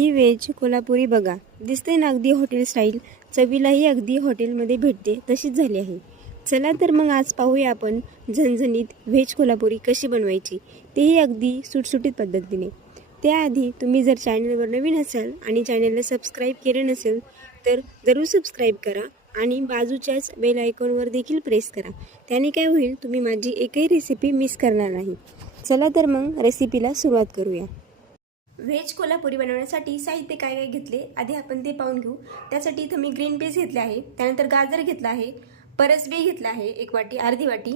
ही veg Kolhapuri बघा. दिसते ना अगदी हॉटेल स्टाईल चवीलाही अगदी हॉटेलमध्ये भेटते. तशीच झाली आहे. चला तर मग आज पाहूया आपण झणझणीत व्हेज कोल्हापुरी कशी बनवायची. तेही अगदी सुटसुटीत पद्धतीने. त्याआधी तुम्ही जर चॅनलवर नवीन असाल आणि चॅनलला सबस्क्राईब केलं नसेल तर जरूर सबस्क्राईब करा आणि बाजूच्याच बेल आयकॉनवर देखील प्रेस करा. त्याने काय होईल तुम्ही माझी एकही रेसिपी मिस करणार नाही. चला तर मग रेसिपीला सुरुवात करूया. व्हेज कोल्हापुरी बनवण्यासाठी साहित्य काय काय घेतले आधी आपण ते पाहून घेऊ. त्यासाठी इथं मी ग्रीन पीस घेतले आहे त्यानंतर गाजर घेतला आहे परसबी घेतला आहे एक वाटी अर्धी वाटी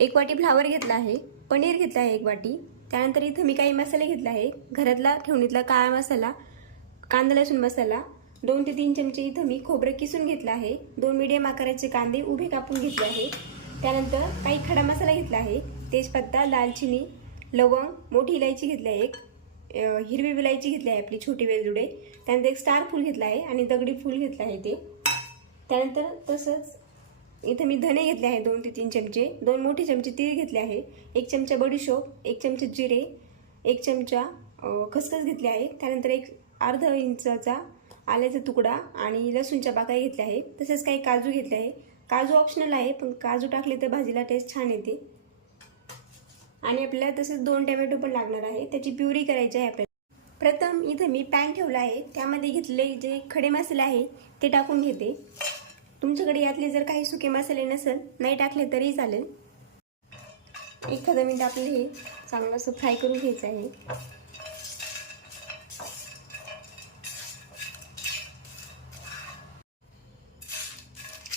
एक वाटी फ्लावर घेतला आहे पनीर घेतला आहे एक वाटी. त्यानंतर इथं मी काही मसाले घेतले आहे घरातला ठेवणीतला काळा मसाला कांदा लसूण मसाला. दोन ते तीन चमचे इथं मी खोबरं किसून घेतलं आहे दोन मीडियम आकाराचे कांदे उभे कापून घेतले आहे. त्यानंतर काही खडा मसाला घेतला आहे तेजपत्ता दालचिनी लवंग मोठी इलायची घेतली आहे एक. हिरवी विलायची घेतली आहे आपली छोटी वेलदुडे. त्यानंतर एक स्टार फूल घेतला आहे आणि दगडी फूल घेतलं आहे ते. त्यानंतर तसंच इथं मी धने घेतले आहे दोन ते तीन चमचे. दोन मोठे चमचे तीळ घेतले आहे. एक चमचा बडीशोप एक चमचा जिरे एक चमचा खसखस घेतली आहे. त्यानंतर एक अर्ध इंचाचा आल्याचा तुकडा आणि लसूणच्या बाकाही घेतल्या आहे. तसेच काही काजू घेतले आहे. काजू ऑप्शनल आहे पण काजू टाकले तर भाजीला टेस्ट छान येते. आणि आपल्याला तसेच दोन टोमॅटो पण लागणार आहे. त्याची प्युरी करायची आहे आपल्याला. प्रथम इथं मी पॅन ठेवला आहे. त्यामध्ये घेतले जे खडे मसाले आहे ते टाकून घेते. तुमच्याकडे यातले जर काही सुके मसाले नसेल नाही टाकले तरी चालेल. एखादं मिनिट आपलं हे चांगलं असं फ्राय करून घ्यायचं आहे.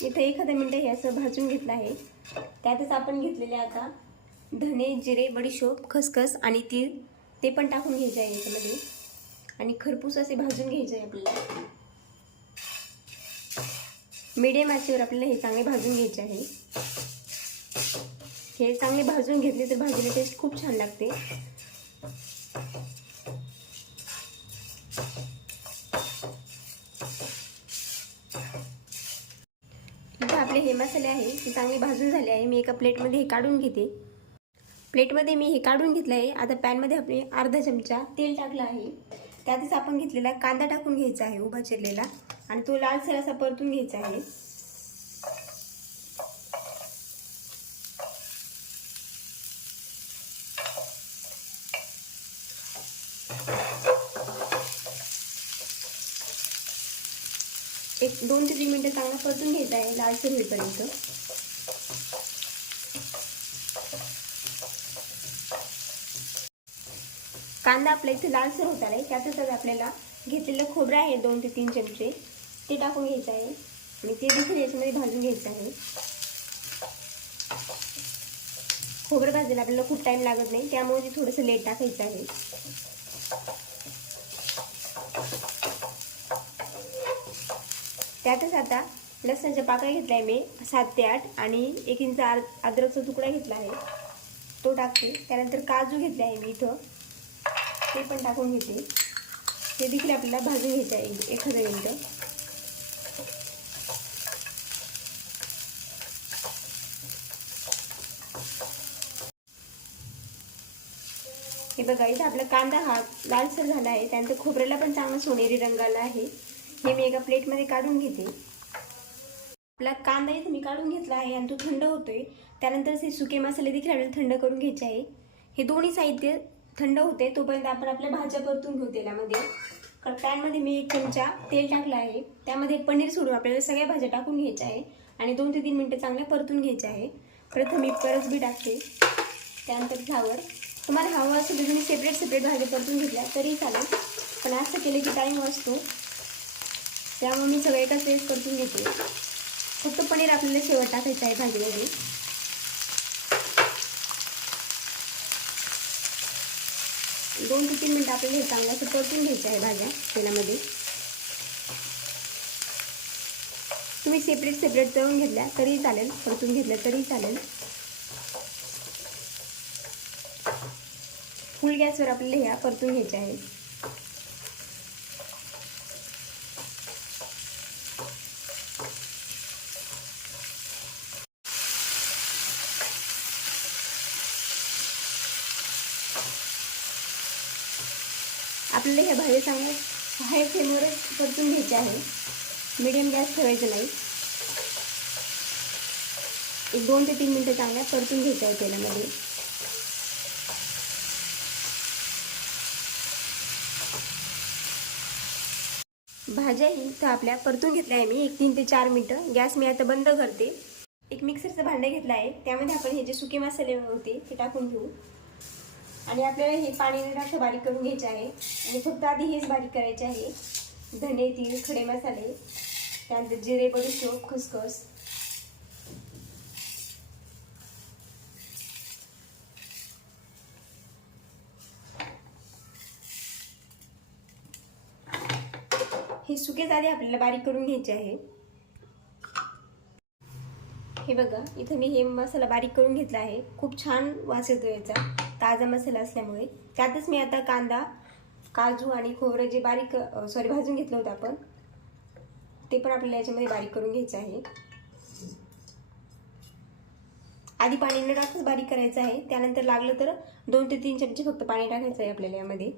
इथं एखादं मिनटं हे असं भाजून घेतलं आहे. त्यातच आपण घेतलेले आता धने जिरे बडीशोप खसखस आणि तीळ ते पण टाकून घ्यायचं आहे याच्यामध्ये. आणि खरपूस असे भाजून घ्यायचं आहे आपल्याला. मीडियम आचेवर आपल्याला हे चांगले भाजून घ्यायचे आहे. हे चांगले भाजून घेतले तर भाजीला टेस्ट खूप छान लागते. इथं आपले हे मसाले आहे ते चांगले भाजून झाले आहे. मी एका प्लेटमध्ये हे काढून घेते. प्लेटमध्ये मी हे काढून घेतलं आहे. आता पॅनमध्ये आपले अर्धा चमचा तेल टाकलं आहे. त्यातच आपण घेतलेला कांदा टाकून घ्यायचा आहे उभा चिरलेला. आणि तो लालसर असा परतून घ्यायचा आहे. एक दोन ते तीन मिनटं चांगला परतून घ्यायचा आहे लालसर होईपर्यंत. कांदा आपल्या इथे लालसर होत आहे. त्यातच आपल्याला घेतलेलं खोबरं आहे दोन ते तीन चमचे. ते टाकून घ्यायचं आहे. आणि ते देखील याच्यामध्ये भाजून घ्यायचं आहे. खोबरं भाजायला आपल्याला खूप टाईम लागत नाही. त्यामुळे ते थोडंसं लेट टाकायचं आहे. त्यातच आता लसणाच्या पाकळ्या घेतल्या आहे मी. सात ते आठ. आणि एक इंच आद अद्रकचा तुकडा घेतला आहे. तो टाकते. त्यानंतर काजू घेतला आहे मी इथं. ते पण टाकून घेते. ते देखील आपल्याला भाजून घ्यायचं आहे एखादं मिनटं. हे बघा इथं आपला कांदा हा लालसर झाला आहे. त्यानंतर खोबऱ्याला पण चांगला सोनेरी रंग आला आहे. हे मी एका प्लेटमध्ये काढून घेते. आपला कांदा इथे मी काढून घेतला आहे आणि तो थंड होतोय. त्यानंतर हे सुके मसाले देखील आपल्याला थंड करून घ्यायचे आहे. हे दोन्ही साहित्य थंड होते तोपर्यंत आपण आपल्या भाज्या परतून घेऊ तेलामध्ये. कारण पॅनमध्ये मी एक चमचा तेल टाकलं आहे. त्यामध्ये पनीर सोडून आपल्याला सगळ्या भाज्या टाकून घ्यायच्या आहे. आणि दोन ते तीन मिनटं चांगल्या परतून घ्यायच्या आहे. प्रथम मी परसबी टाकते. त्यानंतर फ्लावर तुम्हाला हवं असेल तर तुम्ही सेपरेट सेपरेट भाज्या परतून घेतल्या तरी चालेल. पण असं केलं की टाईम वाचतो. त्यामुळे मी सगळं एकाच वेळेस परतून घेते. फक्त पनीर आपल्याला शेवट टाकायचं आहे भाजीमध्ये. दोन ते तीन मिनटं आपल्याला हे चांगलं असं परतून घ्यायचं आहे भाज्या तेलामध्ये. तुम्ही सेपरेट सेपरेट तळून घेतल्या तरीही चालेल परतून घेतल्या तरी चालेल. फुल गॅसवर आपल्याला ह्या परतून घ्यायच्या आहेत. आपल्याला हाय फ्लेमवरच परतून घ्यायचे आहे. मिडियम गॅस ठेवायचं नाही. एक दोन ते तीन मिनटं चांगल्या परतून घ्यायचं आहे तेलामध्ये. भाज्या ही तर आपल्या परतून घेतल्या आहे मी. एक तीन ते चार मिनटं. गॅस मी आता बंद करते. एक मिक्सरचं भांडं घेतलं आहे. त्यामध्ये आपण हे जे सुके मसाले होते ते टाकून घेऊ. आणि आपल्याला हे पाणी टाकतं बारीक करून घ्यायचे आहे. आणि फक्त आधी हेच बारीक करायचे आहे. धने तीळ खडे मसाले त्यानंतर जिरे बडीशोप खसखस. हे सुके आधी आपल्याला बारीक करून घ्यायचे आहे. हे बघा इथं मी हे मसाला बारीक करून घेतला आहे. खूप छान वास येतो याचा. ताजा मसाला असल्यामुळे. त्यातच मी आता कांदा काजू आणि खोबरं जे बारीक सॉरी भाजून घेतलं होतं आपण ते पण आपल्याला याच्यामध्ये बारीक करून घ्यायचं आहे. आधी पाणी न टाकच बारीक करायचं आहे. त्यानंतर लागलं तर दोन ते तीन चमचे फक्त पाणी टाकायचं आहे आपल्याला यामध्ये.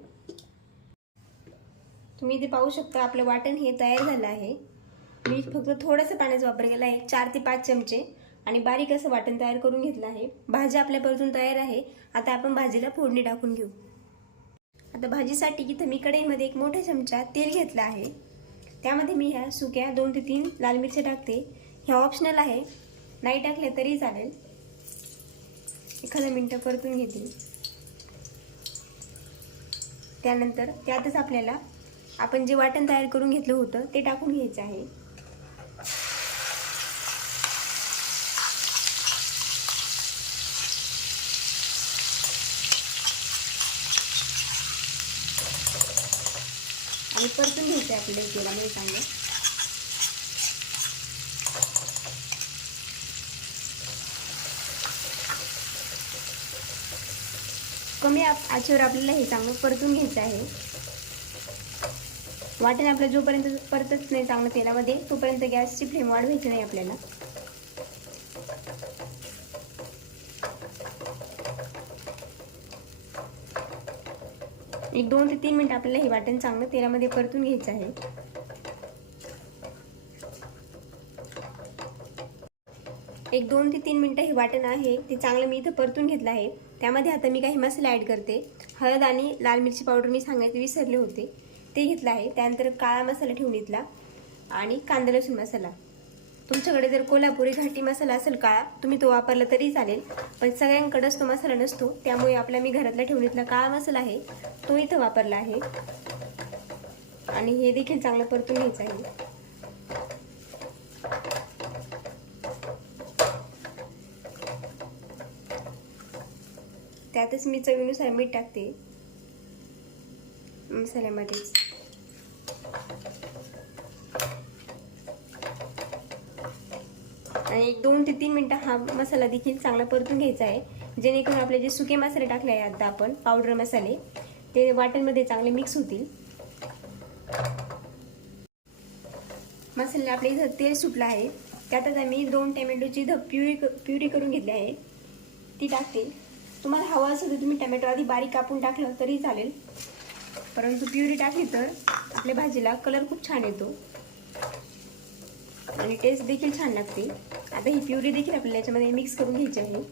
तुम्ही इथे पाहू शकता आपलं वाटण हे तयार झालं आहे. मी फक्त थोडंसं पाण्याचा वापर केला आहे. चार ते पाच चमचे. आणि बारीक असं वाटण तयार करून घेतलं आहे. भाजी आपल्या परतून तयार आहे. आता आपण भाजीला फोडणी टाकून घेऊ. आता भाजीसाठी इथं मी कढईमध्ये एक मोठा चमचा तेल घेतला आहे. त्यामध्ये मी ह्या सुक्या दोन ते तीन लाल मिरच्या टाकते. ह्या ऑप्शनल आहे. नाही टाकले तरी चालेल. एखादं मिनटं परतून घेते. त्यानंतर त्यातच आपल्याला आपण जे वाटण तयार करून घेतलं होतं ते टाकून घ्यायचं आहे आणि परतून केला आहे चांगलं. कमी आप आचेवर आपल्याला हे चांगलं परतून घ्यायचं आहे. वाटेल आपलं जोपर्यंत परतच नाही चांगलं तेलामध्ये तोपर्यंत गॅसची फ्लेम वाढवायची नाही आपल्याला. एक दोन ते तीन मिनटं आपल्याला हे वाटण चांगलं तेलामध्ये परतून घ्यायचं आहे. एक दोन ते तीन मिनटं हे वाटण आहे ते चांगलं मी इथं परतून घेतलं आहे. त्यामध्ये आता मी काही मसाले ॲड करते. हळद आणि लाल मिरची पावडर मी सांगायचे विसरले होते. ते घेतलं आहे. त्यानंतर काळा मसाला ठेवून घेतला. आणि कांदा लसूण मसाला. तुमच्याकडे जर कोल्हापुरी घाटी मसाला असेल काळा तुम्ही तो वापरला तरी चालेल. पण सगळ्यांकडेच तो मसाला नसतो. त्यामुळे आपला मी घरातला ठेवणीतला काळा मसाला आहे तो इथं वापरला आहे. आणि हे देखील चांगलं परतून घ्यायचं आहे. त्यातच मी चवीनुसार मीठ टाकते. मसाल्यामध्येच. आणि एक दोन ते तीन मिनटं हा मसाला देखील चांगला परतून घ्यायचा आहे. जेणेकरून आपले जे सुके मसाले टाकले आहे आता आपण पावडर मसाले ते वाटणमध्ये चांगले मिक्स होतील. मसाले आपले इथं तेल सुटलं आहे. त्यातच आम्ही दोन टॅमॅटोची इथं प्युरी प्युरी करून घेतली आहे. ती टाकते. तुम्हाला हवं असेल तर तुम्ही टमॅटो आधी बारीक कापून टाकलं तरी चालेल. परंतु प्युरी टाकली तर आपल्या भाजीला कलर खूप छान येतो. आणि टेस्ट देखील छान लागते. आता ही प्युरी देखील आपल्याला याच्यामध्ये मिक्स करून घ्यायची आहे.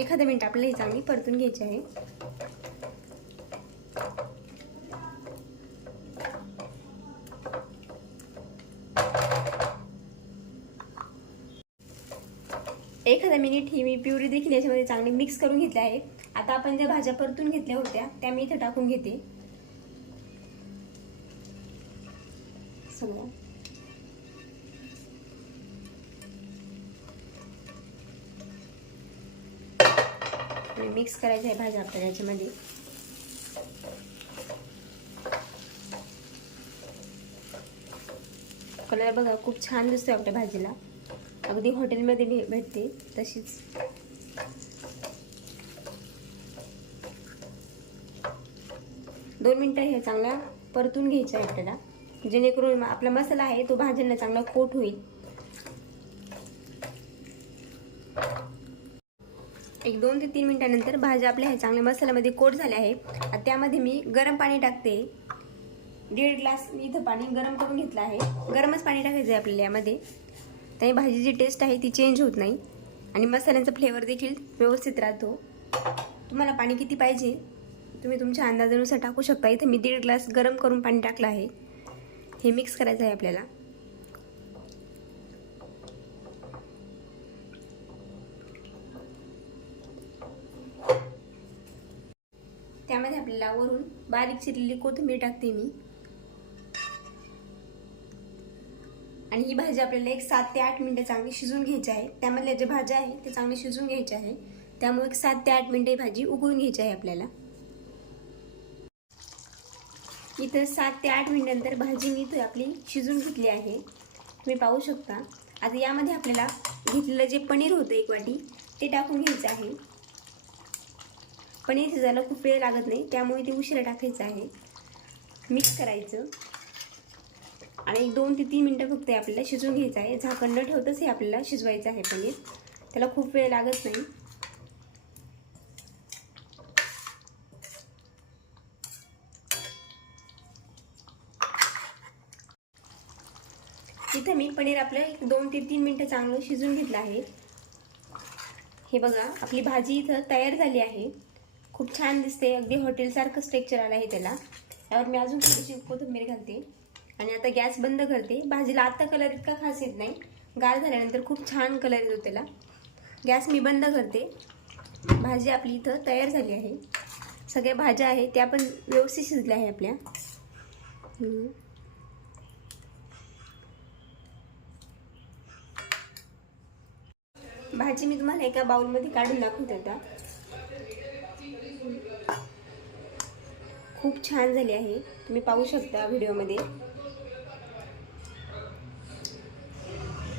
एखादं मिनिट आपल्याला ही चांगली परतून घ्यायची आहे. एखादा मिनिट ही मी प्युरी देखील याच्यामध्ये चांगली मिक्स करून घेतली आहे. आता आपण ज्या भाज्या परतून घेतल्या होत्या त्या मी इथे टाकून घेते. सगळं मिक्स करायचं आहे भाज्या आपल्याला याच्यामध्ये. कलर बघा खूप छान दिसतोय आपल्या भाजीला. अगदी हॉटेलमध्ये भे भेटते तशीच. दोन मिनटं हे चांगला परतून घ्यायचं आहे आपल्याला. जेणेकरून आपला मसाला आहे तो भाज्यांना चांगला कोट होईल. एक दोन ते तीन मिनटानंतर भाज्या आपल्या ह्या चांगल्या मसाल्यामध्ये कोट झाल्या आहेत. त्यामध्ये मी गरम पाणी टाकते. दीड ग्लास मी इथं पाणी गरम करून घेतलं आहे. गरमच पाणी टाकायचं आहे आपल्याला यामध्ये. त्याने भाजीची टेस्ट आहे ती चेंज होत नाही. आणि मसाल्यांचा फ्लेवर देखील व्यवस्थित राहतो. तुम्हाला पाणी किती पाहिजे? तुम्ही तुमच्या अंदाजानुसार टाकू शकता. इथे मी दीड ग्लास गरम करून पाणी टाकलं आहे. हे मिक्स करायचं आहे आपल्याला. त्यामध्ये आपल्याला वरून बारीक चिरलेली कोथिंबीर टाकते मी. आणि ही भाजी आपल्याला एक सात ते आठ मिनिटं चांगली शिजून घ्यायची आहे. त्यामधल्या ज्या भाज्या आहे ते चांगले शिजून घ्यायचे आहे. त्यामुळे एक सात ते आठ मिनिटं ही भाजी उकळून घ्यायची आहे आपल्याला. इथं सात ते आठ मिनटानंतर भाजी मी इथं आपली शिजून घेतली आहे. तुम्ही पाहू शकता. आता यामध्ये आपल्याला घेतलेलं जे पनीर होतं एक वाटी ते टाकून घ्यायचं आहे. पनीर शिजायला खूप वेळ लागत नाही त्यामुळे ते उशिरा टाकायचं आहे. मिक्स करायचं. आणि एक दोन ते तीन मिनटं फक्त हे आपल्याला शिजवून घ्यायचं आहे. झाकण न ठेवतच हे आपल्याला शिजवायचं आहे पनीर. त्याला खूप वेळ लागत नाही. इथं मी पनीर आपलं एक दोन ते तीन मिनटं चांगलं शिजून घेतलं आहे. हे बघा आपली भाजी इथं तयार झाली आहे. खूप छान दिसते. अगदी हॉटेलसारखं स्ट्रेक्चर आलं आहे त्याला. त्यावर मी अजून थोडीशी कोथिंबीर घालते. आणि आता गॅस बंद करते. भाजीला आत्ता कलर इतका खास येत नाही. गार झाल्यानंतर खूप छान कलर येतो त्याला. गॅस मी बंद करते. भाजी आपली इथं तयार झाली आहे. सगळ्या भाज्या आहेत त्या पण व्यवस्थित शिजल्या आहे आपल्या. भाजी मी तुम्हाला एका बाउलमध्ये काढून दाखवते आता. खूप छान झाली आहे. तुम्ही पाहू शकता व्हिडिओमध्ये.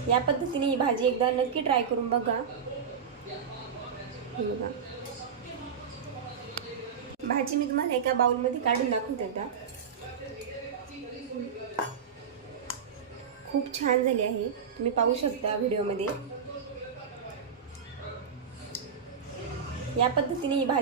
या पद्धतीने ही भाजी एकदा नक्की ट्राय करून बघा. बघा. भाजी मी तुम्हाला एका बाउलमध्ये काढून दाखवते आता. खूप छान झाली आहे. तुम्ही पाहू शकता व्हिडिओमध्ये या पद्धतीने ही भाजी